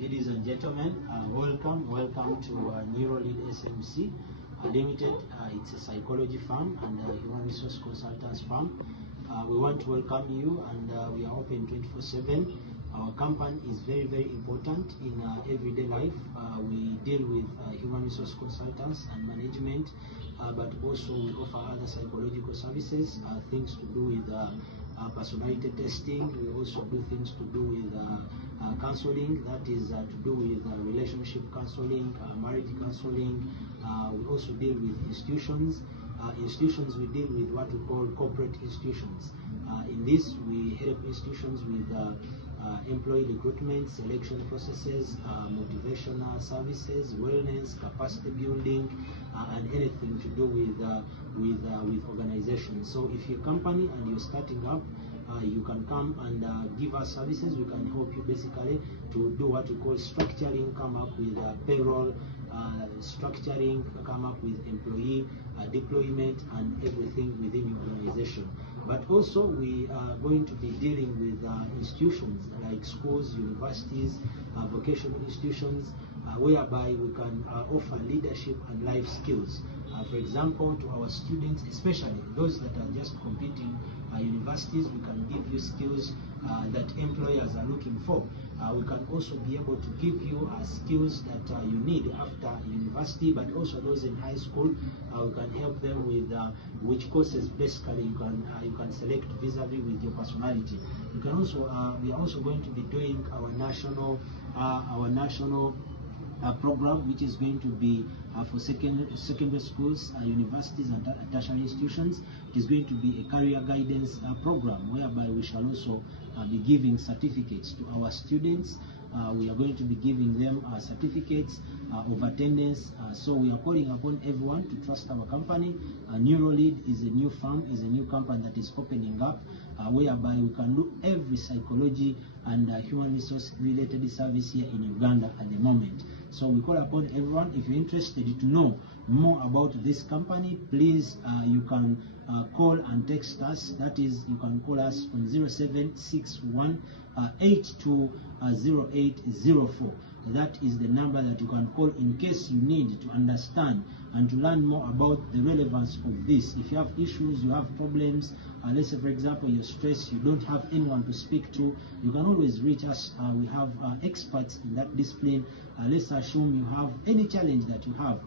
Ladies and gentlemen, welcome to Neurolead SMC Limited. It's a psychology firm and a human resource consultants firm. We want to welcome you, and we are open 24/7. Our company is very important in everyday life. We deal with human resource consultants and management, but also we offer other psychological services, things to do with personality testing. We also do things to do with counseling, that is to do with relationship counseling, marriage counseling. We also deal with institutions. We deal with what we call corporate institutions. In this, we help institutions with employee recruitment, selection processes, motivational services, wellness, capacity building, and anything to do with organizations. So if you're a company and you're starting up, you can come and give us services. We can help you basically to do what we call structuring, come up with payroll, structuring, come up with employee deployment and everything within your organization. But also we are going to be dealing with institutions like schools, universities, vocational institutions, whereby we can offer leadership and life skills. For example, to our students, especially those that are just completing universities, we can give you skills that employers are looking for. We can also be able to give you skills that you need after university, but also those in high school. We can help them with which courses basically you can select vis-a-vis with your personality. You can also we are also going to be doing our national program, which is going to be for secondary schools, universities, and tertiary institutions. It is going to be a career guidance program, whereby we shall also be giving certificates to our students. We are going to be giving them certificates of attendance. So we are calling upon everyone to trust our company. Neurolead is a new firm, is a new company that is opening up, whereby we can do every psychology and human resource related service here in Uganda at the moment. So we call upon everyone, if you're interested to know more about this company, please you can call and text us. That is, you can call us on 0761 820804. That is the number that you can call in case you need to understand and to learn more about the relevance of this. If you have issues, you have problems, let's say for example you're stressed, you don't have anyone to speak to, you can always reach us. We have experts in that discipline. Let's assume you have any challenge that you have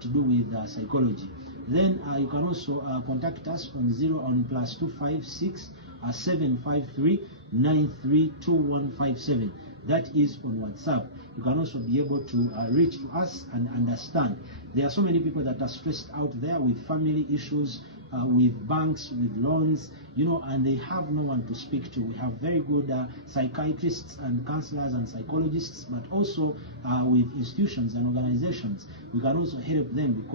to do with psychology. Then you can also contact us on +256 753 932157. That is on WhatsApp. You can also be able to reach to us and understand. There are so many people that are stressed out there with family issues, with banks, with loans, and they have no one to speak to. We have very good psychiatrists and counselors and psychologists, but also with institutions and organizations. We can also help them because